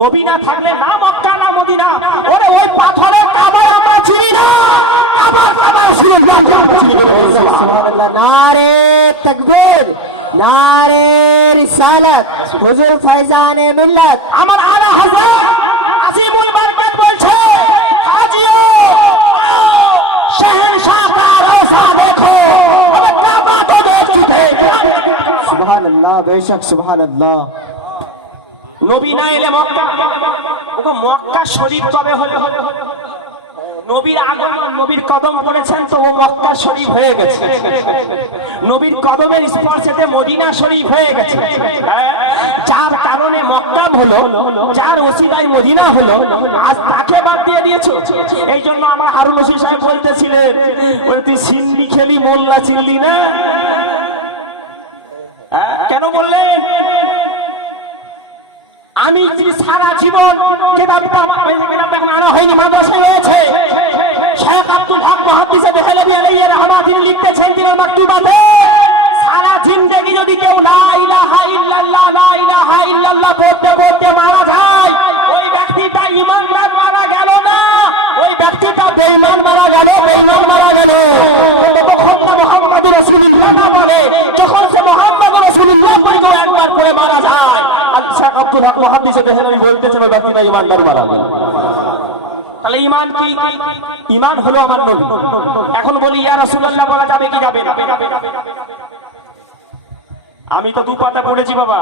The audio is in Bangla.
নবী না থাকলে না মক্কা না মদিনা। ওরে ওই পাথরের কাবায় আমরা চিনি না, আবার কাবায় শুনে সুবহানাল্লাহ। নারে তাকবীর, নারে রিসালাত, হুজুর ফয়জানে মিল্লাত। আমার আলা হযরত আজিমুল বারকাত বলছে, হাজিও শহনशाह का रोजा देखो, अबे काबा तो देख चुके। সুবহানাল্লাহ, বেশক সুবহানাল্লাহ। নবী না এলে মক্কা, ওকে মক্কা শরীফ তবে হলে নবীর আগমন, নবীর কদম পড়েছেন তো ও মক্কা শরীফ হয়ে গেছে। নবীর কদমের স্পর্শেতে মদিনা শরীফ হয়ে গেছে। যার কারণে মক্কা হলো, যার ওসিলায় মদিনা হলো, আজ তাকে বাদ দিয়ে দিয়েছো। এই জন্য আমার হারুন রশিদ সাহেব বলতেছিলেন, তুই সিন্নি খেলি মোল্লা চিনলি না। কেন বললেন? আমি সারা জীবন কিতাবটা আনা হয়নি, মাদ্রাসায় রয়েছে। শেখ আব্দুল হক মুহাদ্দিস দেহলভী আলাইহি রাহমাতুল্লাহ লিখতেছেন দিনের মাকতুবাতে, সারা জিন্দেগি যদি কেউ লা ইলাহা ইল্লাল্লাহ লা ইলাহা ইল্লাল্লাহ বলতে বলতে মারা যায়, ওই ব্যক্তিটা ঈমানদার মারা গেল না, ওই ব্যক্তিটা বেঈমান মারা গেল, বেঈমান মারা গেল। তখন না মুহাম্মদুর রাসূলুল্লাহ না বলে, যখন সে মুহাম্মদুর রাসূলুল্লাহ বলে একবার করে মারা যায়, শেখ আব্দুল হক মুহাদ্দিস দেহলভী বলতেছেন ওই ব্যক্তিটা ঈমানদার মারা গেল। তাহলে ঈমান কি? ঈমান হলো আমার নবী। এখন বলি ইয়া রাসূলুল্লাহ বলা যাবে কি যাবে না? আমি তো দু পাতা পড়েছি বাবা।